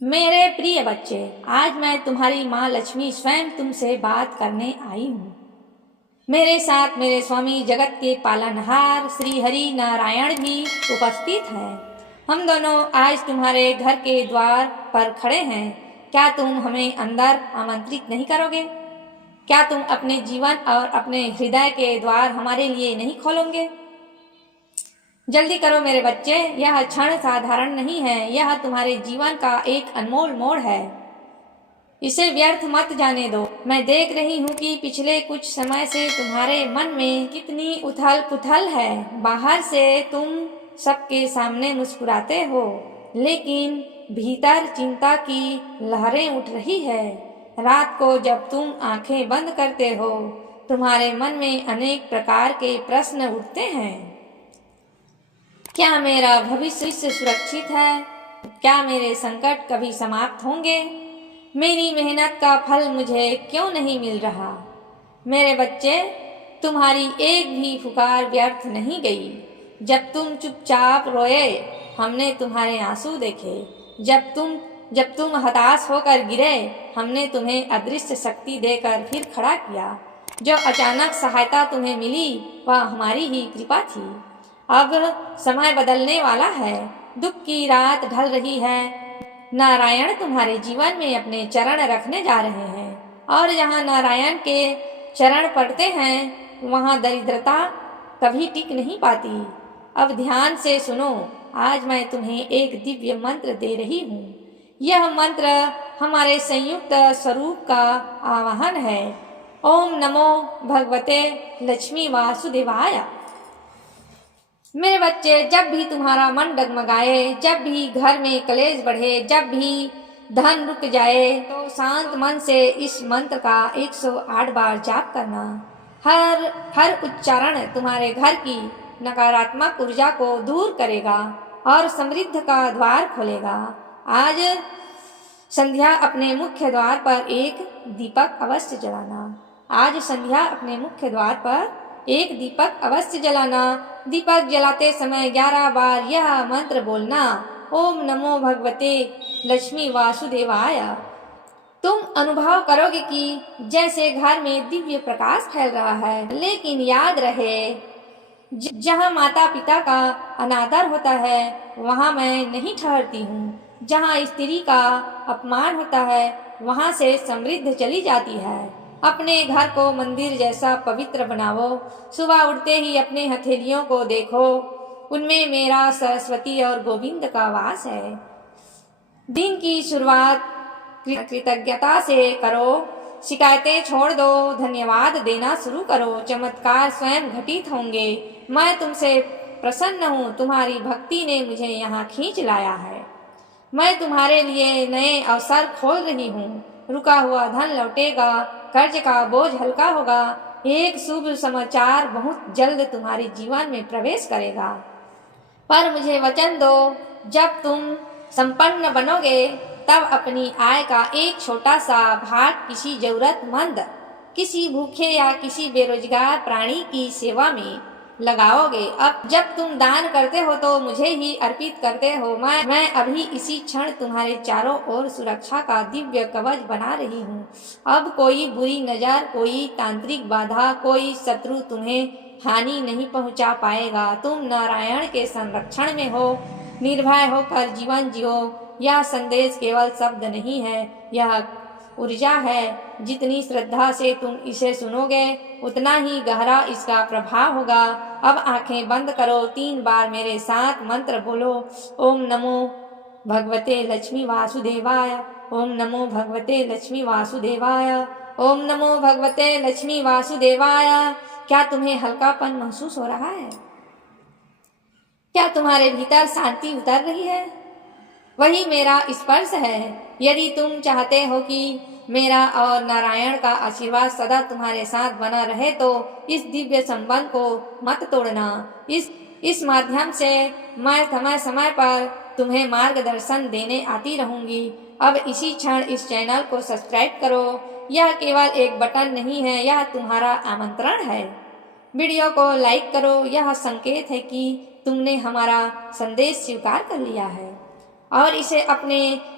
मेरे प्रिय बच्चे, आज मैं तुम्हारी माँ लक्ष्मी स्वयं तुमसे बात करने आई हूँ। मेरे साथ मेरे स्वामी जगत के पालनहार श्री हरि नारायण भी उपस्थित है। हम दोनों आज तुम्हारे घर के द्वार पर खड़े हैं। क्या तुम हमें अंदर आमंत्रित नहीं करोगे? क्या तुम अपने जीवन और अपने हृदय के द्वार हमारे लिए नहीं खोलोगे? जल्दी करो मेरे बच्चे, यह क्षण साधारण नहीं है, यह तुम्हारे जीवन का एक अनमोल मोड़ है। इसे व्यर्थ मत जाने दो। मैं देख रही हूँ कि पिछले कुछ समय से तुम्हारे मन में कितनी उथल पुथल है। बाहर से तुम सबके सामने मुस्कुराते हो, लेकिन भीतर चिंता की लहरें उठ रही है। रात को जब तुम आंखें बंद करते हो, तुम्हारे मन में अनेक प्रकार के प्रश्न उठते हैं। क्या मेरा भविष्य सुरक्षित है? क्या मेरे संकट कभी समाप्त होंगे? मेरी मेहनत का फल मुझे क्यों नहीं मिल रहा? मेरे बच्चे, तुम्हारी एक भी पुकार व्यर्थ नहीं गई। जब तुम चुपचाप रोए, हमने तुम्हारे आंसू देखे। जब तुम हताश होकर गिरे, हमने तुम्हें अदृश्य शक्ति देकर फिर खड़ा किया। जो अचानक सहायता तुम्हें मिली, वह हमारी ही कृपा थी। अब समय बदलने वाला है, दुख की रात ढल रही है। नारायण तुम्हारे जीवन में अपने चरण रखने जा रहे हैं, और जहाँ नारायण के चरण पड़ते हैं, वहाँ दरिद्रता कभी टिक नहीं पाती। अब ध्यान से सुनो, आज मैं तुम्हें एक दिव्य मंत्र दे रही हूँ। यह मंत्र हमारे संयुक्त स्वरूप का आवाहन है। ओम नमो भगवते लक्ष्मी वासुदेवाय। मेरे बच्चे, जब भी तुम्हारा मन डगमगाए, जब भी घर में कलेश बढ़े, जब भी धन रुक जाए, तो शांत मन से इस मंत्र का 108 बार जाप करना। हर उच्चारण तुम्हारे घर की नकारात्मक ऊर्जा को दूर करेगा और समृद्धि का द्वार खोलेगा। आज संध्या अपने मुख्य द्वार पर एक दीपक अवश्य जलाना। आज संध्या अपने मुख्य द्वार पर एक दीपक अवश्य जलाना। दीपक जलाते समय 11 बार यह मंत्र बोलना, ओम नमो भगवते लक्ष्मी वासुदेवाय। तुम अनुभव करोगे कि जैसे घर में दिव्य प्रकाश फैल रहा है। लेकिन याद रहे, जहाँ माता पिता का अनादर होता है, वहाँ मैं नहीं ठहरती हूँ। जहाँ स्त्री का अपमान होता है, वहाँ से समृद्धि चली जाती है। अपने घर को मंदिर जैसा पवित्र बनाओ। सुबह उठते ही अपने हथेलियों को देखो, उनमें मेरा सरस्वती और गोविंद का वास है। दिन की शुरुआत कृतज्ञता से करो, शिकायतें छोड़ दो, धन्यवाद देना शुरू करो। चमत्कार स्वयं घटित होंगे। मैं तुमसे प्रसन्न हूँ, तुम्हारी भक्ति ने मुझे यहाँ खींच लाया है। मैं तुम्हारे लिए नए अवसर खोल रही हूँ। रुका हुआ धन लौटेगा, कर्ज का बोझ हल्का होगा। एक शुभ समाचार बहुत जल्द तुम्हारे जीवन में प्रवेश करेगा। पर मुझे वचन दो, जब तुम संपन्न बनोगे, तब अपनी आय का एक छोटा सा भाग किसी जरूरतमंद, किसी भूखे या किसी बेरोजगार प्राणी की सेवा में लगाओगे। अब जब तुम दान करते हो तो मुझे ही अर्पित करते हो। मैं अभी इसी क्षण तुम्हारे चारों ओर सुरक्षा का दिव्य कवच बना रही हूँ। अब कोई बुरी नजर, कोई तांत्रिक बाधा, कोई शत्रु तुम्हें हानि नहीं पहुँचा पाएगा। तुम नारायण के संरक्षण में हो। निर्भय होकर जीवन जियो। यह संदेश केवल शब्द नहीं है, यह ऊर्जा है। जितनी श्रद्धा से तुम इसे सुनोगे, उतना ही गहरा इसका प्रभाव होगा। अब आंखें बंद करो, 3 बार मेरे साथ मंत्र बोलो। ओम नमो भगवते लक्ष्मी वासुदेवाय। ओम नमो भगवते लक्ष्मी वासुदेवाय। ओम नमो भगवते लक्ष्मी वासुदेवाय। क्या तुम्हें हल्कापन महसूस हो रहा है? क्या तुम्हारे भीतर शांति उतर रही है? वही मेरा स्पर्श है। यदि तुम चाहते हो कि मेरा और नारायण का आशीर्वाद सदा तुम्हारे साथ बना रहे, तो इस दिव्य संबंध को मत तोड़ना। इस माध्यम से मैं समय समय पर तुम्हें मार्गदर्शन देने आती रहूंगी। अब इसी क्षण इस चैनल को सब्सक्राइब करो। यह केवल एक बटन नहीं है, यह तुम्हारा आमंत्रण है। वीडियो को लाइक करो, यह संकेत है कि तुमने हमारा संदेश स्वीकार कर लिया है। और इसे अपने